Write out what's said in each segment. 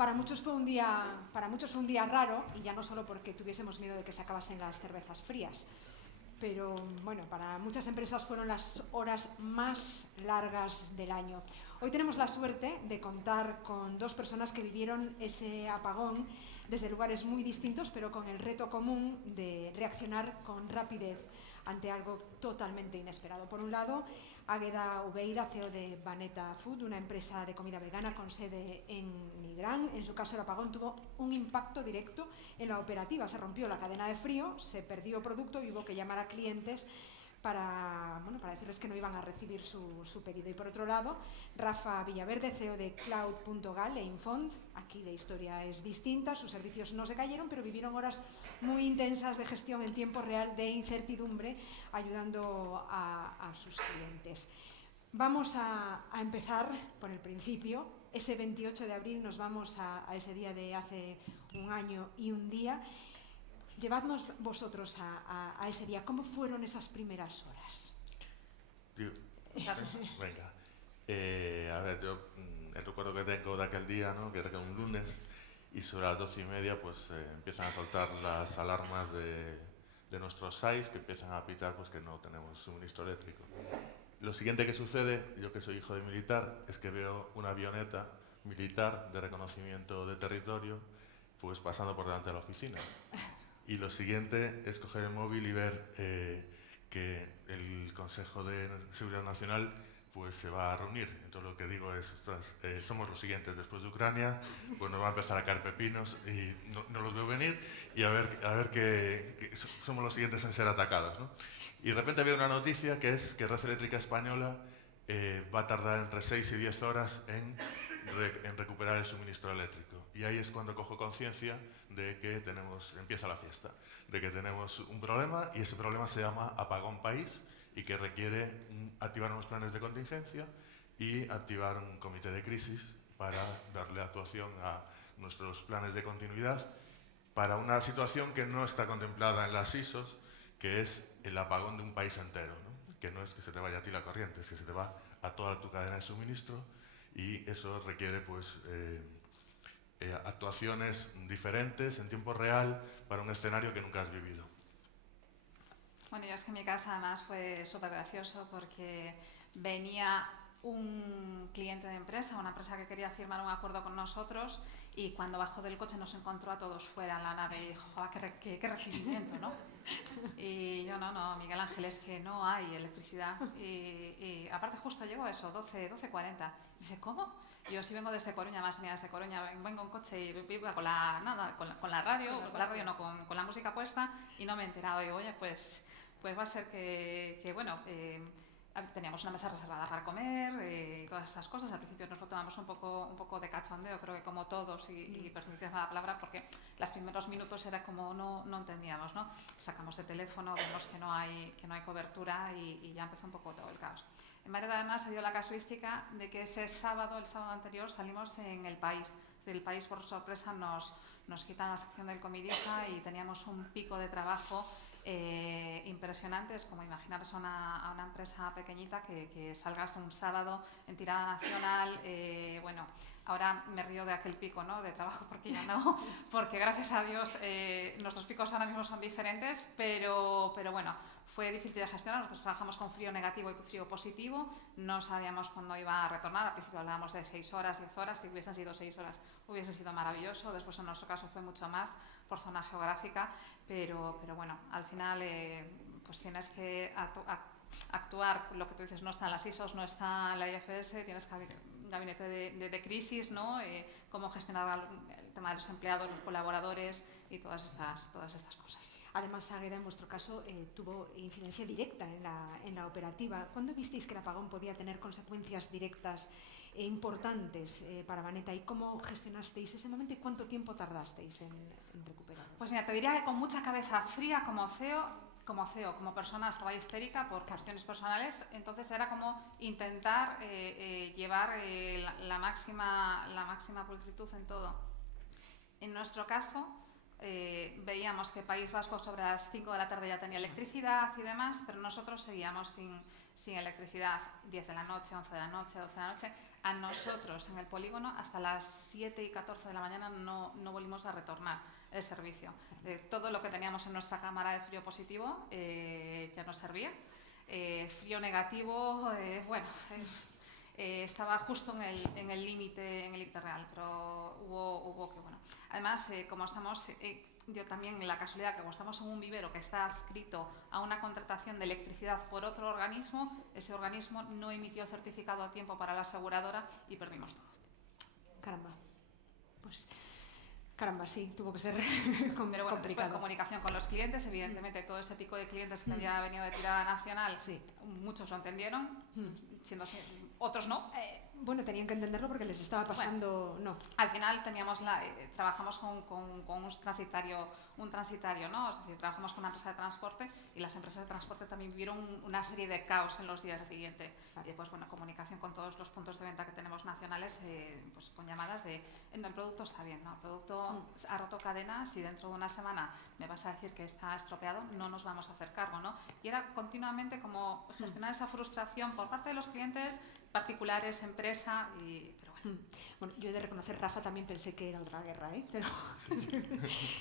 Para muchos fue un día raro, y ya no solo porque tuviésemos miedo de que se acabasen las cervezas frías, pero bueno, para muchas empresas fueron las horas más largas del año. Hoy tenemos la suerte de contar con dos personas que vivieron ese apagón desde lugares muy distintos, pero con el reto común de reaccionar con rapidez ante algo totalmente inesperado. Por un lado, Águeda Ubeira, CEO de Baneta Food, una empresa de comida vegana con sede en Nigrán. En su caso, el apagón tuvo un impacto directo en la operativa. Se rompió la cadena de frío, se perdió producto y hubo que llamar a clientes para decirles que no iban a recibir su pedido. Y por otro lado, Rafa Villaverde, CEO de Cloud.gal e Infond. Aquí la historia es distinta, sus servicios no se cayeron, pero vivieron horas muy intensas de gestión en tiempo real, de incertidumbre, ayudando a sus clientes. Vamos a empezar por el principio. Ese 28 de abril nos vamos a ese día de hace un año y un día. Llevadnos vosotros a ese día. ¿Cómo fueron esas primeras horas? Venga. A ver, yo el recuerdo que tengo de aquel día, ¿no? Que era un lunes, y sobre las 12:30 pues empiezan a soltar las alarmas de nuestros SAIs, que empiezan a pitar pues que no tenemos suministro eléctrico. Lo siguiente que sucede, yo que soy hijo de militar, es que veo una avioneta militar de reconocimiento de territorio pues pasando por delante de la oficina. Y lo siguiente es coger el móvil y ver que el Consejo de Seguridad Nacional pues se va a reunir. Entonces lo que digo es, somos los siguientes después de Ucrania, pues nos va a empezar a caer pepinos y no los veo venir, y a ver que somos los siguientes en ser atacados, ¿no? Y de repente veo una noticia que es que Red Eléctrica Española va a tardar entre 6 y 10 horas en recuperar el suministro eléctrico. Y ahí es cuando cojo conciencia de que empieza la fiesta, de que tenemos un problema, y ese problema se llama apagón país, y que requiere activar unos planes de contingencia y activar un comité de crisis para darle actuación a nuestros planes de continuidad para una situación que no está contemplada en las ISOs, que es el apagón de un país entero, ¿no? Que no es que se te vaya a ti la corriente, es que se te va a toda tu cadena de suministro, y eso requiere pues actuaciones diferentes en tiempo real para un escenario que nunca has vivido. Bueno, yo es que en mi casa además fue súper gracioso porque venía un cliente de empresa, una empresa que quería firmar un acuerdo con nosotros, y cuando bajó del coche nos encontró a todos fuera en la nave y dijo, joder, qué recibimiento, ¿no? Y yo, no, Miguel Ángel, es que no hay electricidad. Y aparte justo llegó eso, 12:40. Y dice, ¿cómo? Y yo sí vengo desde Coruña, más mira, desde Coruña, vengo en coche y iba con la radio, no, con la música puesta, y no me he enterado. Y digo, oye, pues va a ser que bueno, teníamos una mesa reservada para comer y todas estas cosas. Al principio nos lo tomamos un poco de cachondeo, creo que como todos, y perjuicias la palabra, porque los primeros minutos era como no entendíamos, ¿no? Sacamos el teléfono, vemos que no hay cobertura, y ya empezó un poco todo el caos. En Mareda además se dio la casuística de que el sábado anterior salimos en El País. Del País, por sorpresa, nos quitan la sección del Comidiza y teníamos un pico de trabajo impresionante. Es como imaginaros a una empresa pequeñita que salgas un sábado en tirada nacional. Bueno, ahora me río de aquel pico, ¿no?, de trabajo, porque ya no, porque gracias a Dios nuestros picos ahora mismo son diferentes, pero bueno, fue difícil de gestionar. Nosotros trabajamos con frío negativo y frío positivo, no sabíamos cuándo iba a retornar. Al principio hablábamos de 6 horas, 10 horas, si hubiesen sido 6 horas hubiese sido maravilloso. Después en nuestro caso fue mucho más por zona geográfica, pero bueno, al final pues tienes que actuar. Lo que tú dices, no está en las ISOs, no está en la IFS, tienes gabinete de crisis, ¿no? Cómo gestionar el tema de los empleados, los colaboradores y todas estas cosas. Además, Águeda, en vuestro caso, tuvo incidencia directa en la operativa. ¿Cuándo visteis que el apagón podía tener consecuencias directas e importantes para Baneta? ¿Y cómo gestionasteis ese momento y cuánto tiempo tardasteis en recuperarlo? Pues mira, te diría que con mucha cabeza fría como CEO, como persona estaba histérica por cuestiones personales. Entonces era como intentar llevar la máxima pulcritud en todo. En nuestro caso, veíamos que País Vasco sobre las 5 de la tarde ya tenía electricidad y demás, pero nosotros seguíamos sin electricidad. 10 de la noche, 11 de la noche, 12 de la noche. A nosotros en el polígono hasta las 7 y 14 de la mañana no volvimos a retornar el servicio. Todo lo que teníamos en nuestra cámara de frío positivo ya no servía. Frío negativo, estaba justo en el límite real, pero hubo que, bueno. Además, como estamos, yo también, la casualidad que como estamos en un vivero que está adscrito a una contratación de electricidad por otro organismo, ese organismo no emitió el certificado a tiempo para la aseguradora y perdimos todo. Caramba. Pues, caramba, sí, tuvo que ser Pero bueno, después complicado. Comunicación con los clientes, evidentemente todo ese pico de clientes que había venido de tirada nacional, Sí. muchos lo entendieron, otros no. Bueno, tenían que entenderlo porque les estaba pasando... Bueno, al final trabajamos con un transitario, ¿no? Es decir, trabajamos con una empresa de transporte y las empresas de transporte también vivieron una serie de caos en los días siguientes. Y pues bueno, comunicación con todos los puntos de venta que tenemos nacionales, pues con llamadas de, no, el producto está bien, ¿no? El producto ha roto cadenas y dentro de una semana me vas a decir que está estropeado, no nos vamos a hacer cargo, ¿no? Y era continuamente como gestionar esa frustración por parte de los clientes particulares, empresa, pero bueno. Bueno, yo he de reconocer, Rafa, también pensé que era otra guerra, pero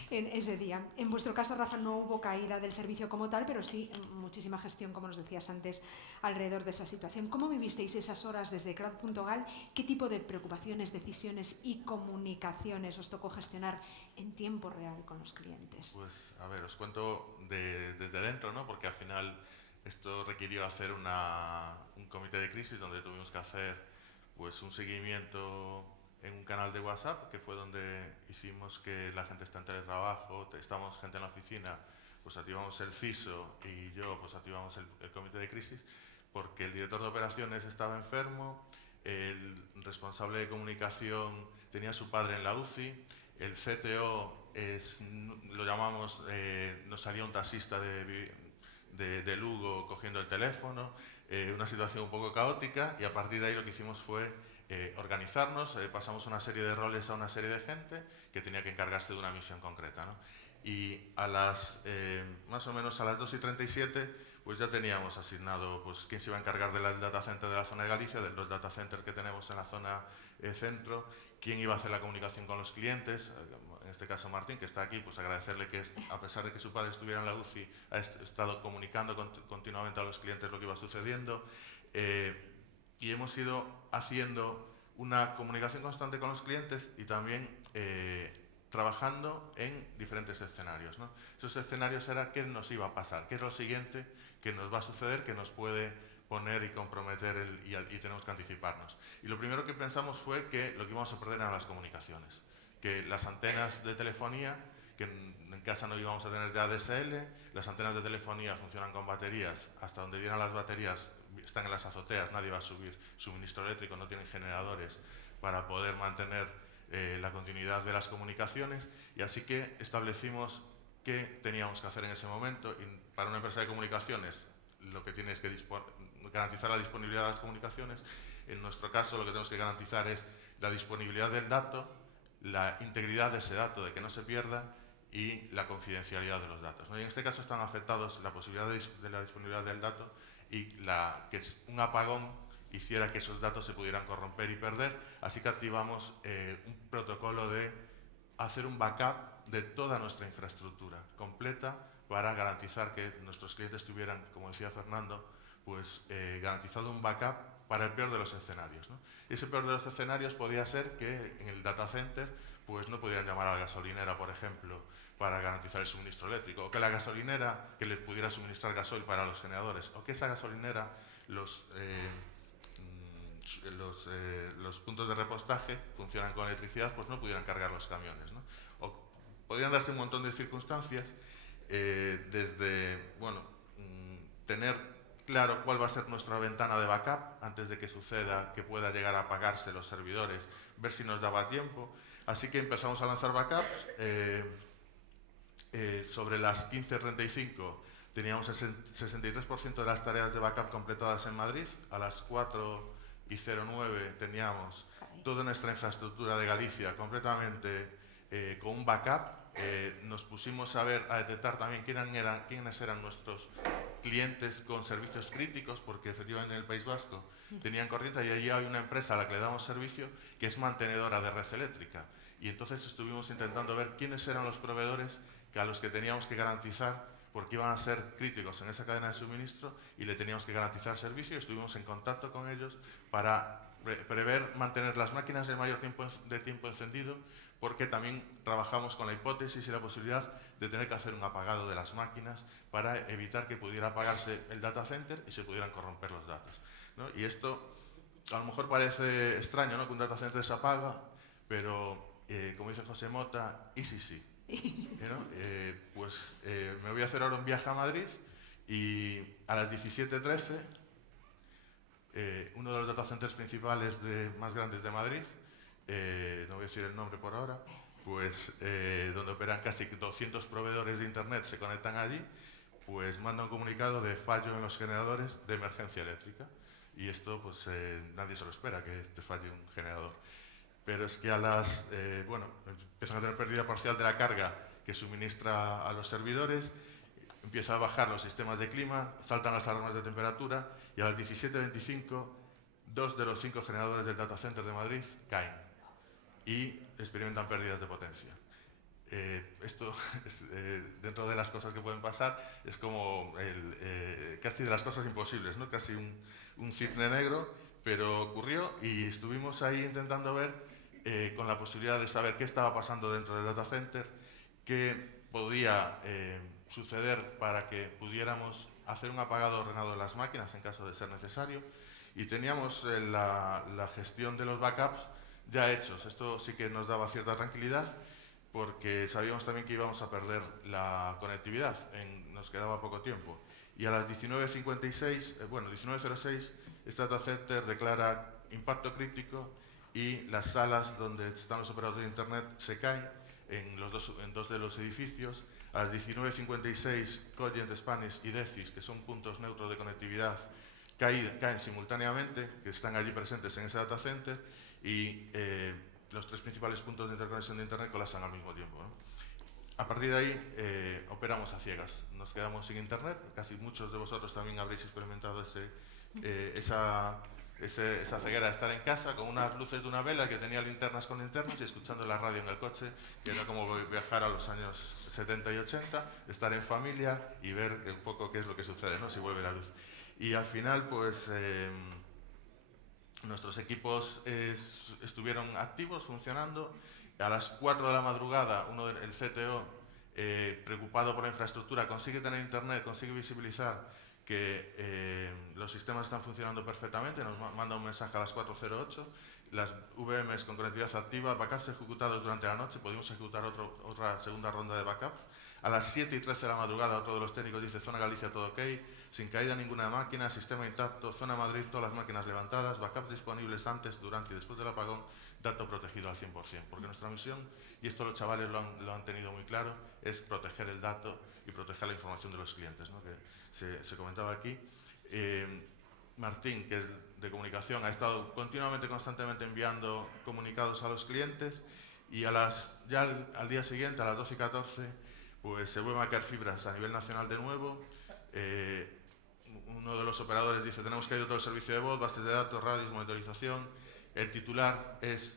en ese día. En vuestro caso, Rafa, no hubo caída del servicio como tal, pero sí muchísima gestión, como nos decías antes, alrededor de esa situación. ¿Cómo vivisteis esas horas desde Crowd.gal? ¿Qué tipo de preocupaciones, decisiones y comunicaciones os tocó gestionar en tiempo real con los clientes? Pues, a ver, os cuento desde dentro, ¿no? Porque al final esto requirió hacer un comité de crisis donde tuvimos que hacer pues un seguimiento en un canal de WhatsApp, que fue donde hicimos que la gente está en teletrabajo, estamos gente en la oficina, pues activamos el CISO y yo pues activamos el comité de crisis, porque el director de operaciones estaba enfermo, el responsable de comunicación tenía a su padre en la UCI, el CTO lo llamamos, nos salía un taxista de Lugo cogiendo el teléfono, una situación un poco caótica, y a partir de ahí lo que hicimos fue organizarnos, pasamos una serie de roles a una serie de gente que tenía que encargarse de una misión concreta, ¿no? Y más o menos a las 2:37 pues ya teníamos asignado pues quién se iba a encargar del data center de la zona de Galicia, de los data centers que tenemos en la zona centro, quién iba a hacer la comunicación con los clientes, en este caso Martín, que está aquí, pues agradecerle que a pesar de que su padre estuviera en la UCI, ha estado comunicando continuamente a los clientes lo que iba sucediendo, y hemos ido haciendo una comunicación constante con los clientes y también trabajando en diferentes escenarios, ¿no? Esos escenarios era qué nos iba a pasar, qué es lo siguiente que nos va a suceder, que nos puede poner y comprometer y tenemos que anticiparnos. Y lo primero que pensamos fue que lo que íbamos a perder eran las comunicaciones, que las antenas de telefonía, que en casa no íbamos a tener de ADSL, las antenas de telefonía funcionan con baterías, hasta donde vienen las baterías están en las azoteas, nadie va a subir suministro eléctrico, no tienen generadores para poder mantener la continuidad de las comunicaciones, y así que establecimos qué teníamos que hacer en ese momento. Y para una empresa de comunicaciones lo que tiene es que garantizar la disponibilidad de las comunicaciones. En nuestro caso lo que tenemos que garantizar es la disponibilidad del dato, la integridad de ese dato, de que no se pierda, y la confidencialidad de los datos, ¿no? Y en este caso están afectados la posibilidad de la disponibilidad del dato y que un apagón hiciera que esos datos se pudieran corromper y perder, así que activamos un protocolo de hacer un backup de toda nuestra infraestructura completa para garantizar que nuestros clientes tuvieran, como decía Fernando, pues garantizado un backup para el peor de los escenarios, ¿no? Y ese peor de los escenarios podía ser que en el data center pues no pudieran llamar a la gasolinera, por ejemplo, para garantizar el suministro eléctrico, o que la gasolinera que les pudiera suministrar gasoil para los generadores, o que esa gasolinera los puntos de repostaje funcionan con electricidad, pues no pudieran cargar los camiones, ¿no? O podrían darse un montón de circunstancias, desde, bueno, tener claro cuál va a ser nuestra ventana de backup antes de que suceda que pueda llegar a apagarse los servidores, ver si nos daba tiempo. Así que empezamos a lanzar backups. Sobre las 15:35 teníamos el 63% de las tareas de backup completadas en Madrid. A las 4:09 teníamos toda nuestra infraestructura de Galicia completamente con un backup. Nos pusimos a detectar también quiénes eran nuestros clientes con servicios críticos, porque efectivamente en el País Vasco tenían corriente y allí hay una empresa a la que le damos servicio que es mantenedora de red eléctrica. Y entonces estuvimos intentando ver quiénes eran los proveedores a los que teníamos que garantizar, porque iban a ser críticos en esa cadena de suministro y le teníamos que garantizar servicio, y estuvimos en contacto con ellos para prever mantener las máquinas el mayor tiempo encendido, porque también trabajamos con la hipótesis y la posibilidad de tener que hacer un apagado de las máquinas para evitar que pudiera apagarse el data center y se pudieran corromper los datos, ¿no? Y esto a lo mejor parece extraño, ¿no?, que un data center se apaga, pero como dice José Mota, y sí. ¿No? Me voy a hacer ahora un viaje a Madrid y a las 17:13 uno de los data centers principales más grandes de Madrid, no voy a decir el nombre por ahora, donde operan casi 200 proveedores de internet, se conectan allí, pues manda un comunicado de fallo en los generadores de emergencia eléctrica. Y esto nadie se lo espera, que te falle un generador. Pero es que empiezan a tener pérdida parcial de la carga que suministra a los servidores, empieza a bajar los sistemas de clima, saltan las alarmas de temperatura y a las 17:25 2 de los 5 generadores del data center de Madrid caen y experimentan pérdidas de potencia. Esto, dentro de las cosas que pueden pasar, es como casi de las cosas imposibles, ¿no? Casi un cisne negro, pero ocurrió y estuvimos ahí intentando ver, con la posibilidad de saber qué estaba pasando dentro del data center, qué podía suceder para que pudiéramos hacer un apagado ordenado de las máquinas en caso de ser necesario, y teníamos la gestión de los backups ya hechos. Esto sí que nos daba cierta tranquilidad, porque sabíamos también que íbamos a perder la conectividad, nos quedaba poco tiempo. Y a las 19:06, este data center declara impacto crítico y las salas donde están los operadores de internet se caen en dos de los edificios. A las 19:56, Cogent, Spanish y Defis, que son puntos neutros de conectividad, caen simultáneamente, que están allí presentes en ese data center, y los 3 principales puntos de interconexión de internet colapsan al mismo tiempo, ¿no? A partir de ahí operamos a ciegas, nos quedamos sin internet. Casi muchos de vosotros también habréis experimentado esa ceguera de estar en casa con unas luces de una vela que tenía linternas con linternas y escuchando la radio en el coche, que era como viajar a los años 70 y 80, estar en familia y ver un poco qué es lo que sucede, ¿no?, si vuelve la luz. Y al final, nuestros equipos estuvieron activos, funcionando. A las 4 de la madrugada, el CTO, preocupado por la infraestructura, consigue tener internet, consigue visibilizar que los sistemas están funcionando perfectamente, nos manda un mensaje a las 4:08, las VMs con conectividad activa, backups ejecutados durante la noche, pudimos ejecutar otra segunda ronda de backups. A las 7:13 de la madrugada, otro de los técnicos dice: zona Galicia todo ok, sin caída ninguna máquina, sistema intacto, zona Madrid, todas las máquinas levantadas, backups disponibles antes, durante y después del apagón, dato protegido al 100%. Porque nuestra misión, y esto los chavales lo han tenido muy claro, es proteger el dato y proteger la información de los clientes, ¿no?, que se comentaba aquí. Martín, que es de comunicación, ha estado continuamente, constantemente enviando comunicados a los clientes, y ya al día siguiente, a las 12:14, se vuelven a caer fibras a nivel nacional de nuevo. Uno de los operadores dice: tenemos que ir a todo el servicio de voz, bases de datos, radios, monitorización. El titular es: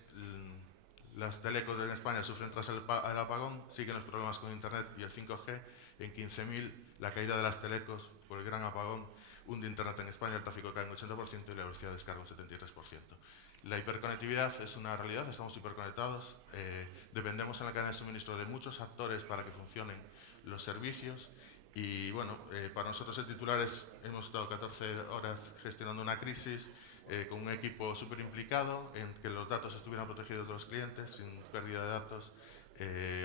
las telecos en España sufren tras el apagón, siguen los problemas con internet y el 5G. En 15.000, la caída de las telecos por el gran apagón hunde internet en España, el tráfico cae un 80% y la velocidad de descarga un 73%. La hiperconectividad es una realidad, estamos hiperconectados, dependemos en la cadena de suministro de muchos actores para que funcionen los servicios. Y bueno, para nosotros el titular hemos estado 14 horas gestionando una crisis, con un equipo súper implicado en que los datos estuvieran protegidos de los clientes, sin pérdida de datos,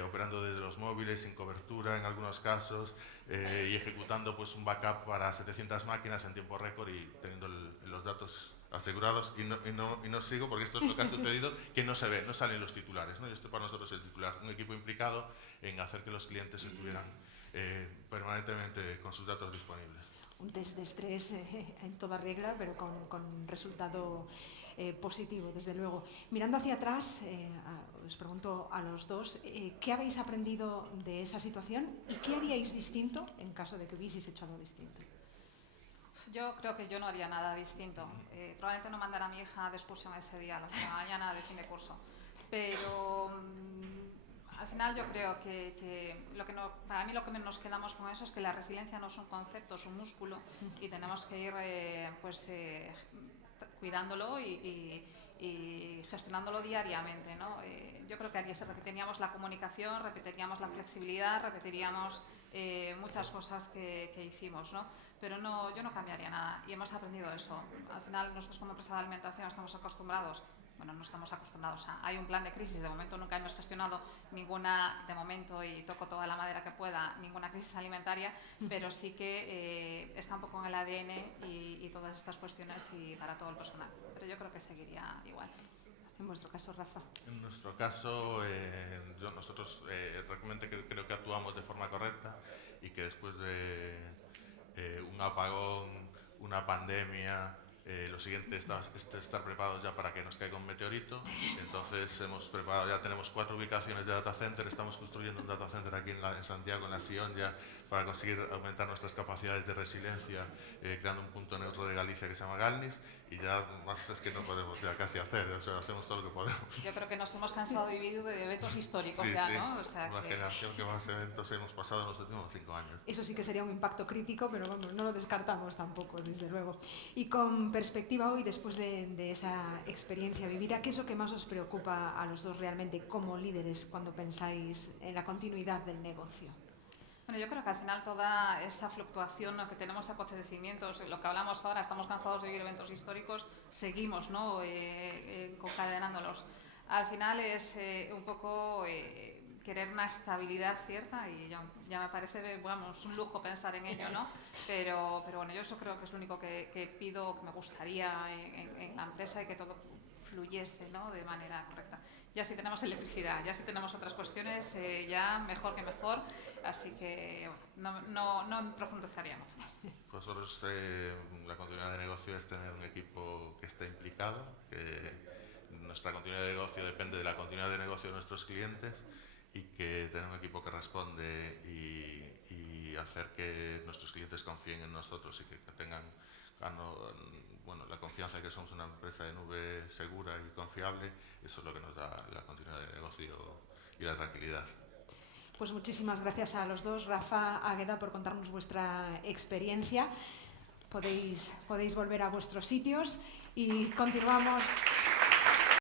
operando desde los móviles, sin cobertura en algunos casos, y ejecutando un backup para 700 máquinas en tiempo récord y teniendo los datos asegurados. Y no sigo, porque esto es lo que ha sucedido, que no se ve, no salen los titulares, ¿no? Y esto para nosotros es el titular, un equipo implicado en hacer que los clientes estuvieran permanentemente con sus datos disponibles. Un test de estrés en toda regla, pero con resultado positivo, desde luego. Mirando hacia atrás, os pregunto a los dos, ¿qué habéis aprendido de esa situación y qué haríais distinto en caso de que hubieseis hecho algo distinto? Yo creo que yo no haría nada distinto. Probablemente no mandara a mi hija de excursión ese día, la mañana de fin de curso. Pero al final yo creo que para mí lo que nos quedamos con eso es que la resiliencia no es un concepto, es un músculo y tenemos que ir cuidándolo y gestionándolo diariamente, ¿no? Yo creo que aquí repetiríamos la comunicación, repetiríamos la flexibilidad, repetiríamos muchas cosas que hicimos, ¿no? Pero yo no cambiaría nada y hemos aprendido eso. Al final nosotros como empresa de alimentación estamos acostumbrados, bueno, no estamos acostumbrados hay un plan de crisis, de momento nunca hemos gestionado ninguna, de momento, y toco toda la madera que pueda, ninguna crisis alimentaria, pero sí que está un poco en el ADN y todas estas cuestiones y para todo el personal. Pero yo creo que seguiría igual. En vuestro caso, Rafa. En nuestro caso, nosotros realmente creo que actuamos de forma correcta y que después de un apagón, una pandemia, lo siguiente es estar preparados ya para que nos caiga un meteorito. Entonces hemos preparado, ya tenemos 4 ubicaciones de data center, estamos construyendo un data center aquí en Santiago, en la Sion, ya para conseguir aumentar nuestras capacidades de resiliencia, creando un punto neutro de Galicia que se llama Galnis, y ya más es que no podemos ya casi hacer, o sea, hacemos todo lo que podemos. Yo creo que nos hemos cansado de vivir de eventos históricos sí, ya, sí. ¿no? O sea, una generación que más eventos hemos pasado en los últimos 5 años. Eso sí que sería un impacto crítico, pero vamos, no lo descartamos tampoco, desde luego. Y con perspectiva hoy, después de esa experiencia vivida, ¿qué es lo que más os preocupa a los dos realmente como líderes cuando pensáis en la continuidad del negocio? Bueno, yo creo que al final toda esta fluctuación que tenemos de acontecimientos, lo que hablamos ahora, estamos cansados de vivir eventos históricos, seguimos, ¿no? Concadenándolos. Al final es un poco querer una estabilidad cierta y ya me parece, vamos, un lujo pensar en ello, ¿no? Pero bueno, yo eso creo que es lo único que pido, que me gustaría en la empresa y que todo fluyese, ¿no? De manera correcta. Ya si tenemos electricidad, ya si tenemos otras cuestiones, ya mejor que mejor, así que no profundizaría mucho más. Pues nosotros la continuidad de negocio es tener un equipo que esté implicado, que nuestra continuidad de negocio depende de la continuidad de negocio de nuestros clientes y que tener un equipo que responde y hacer que nuestros clientes confíen en nosotros y que tengan la confianza de que somos una empresa de nube segura y confiable. Eso es lo que nos da la continuidad de negocio y la tranquilidad. Pues muchísimas gracias a los dos, Rafa, Águeda, por contarnos vuestra experiencia. Podéis volver a vuestros sitios y continuamos.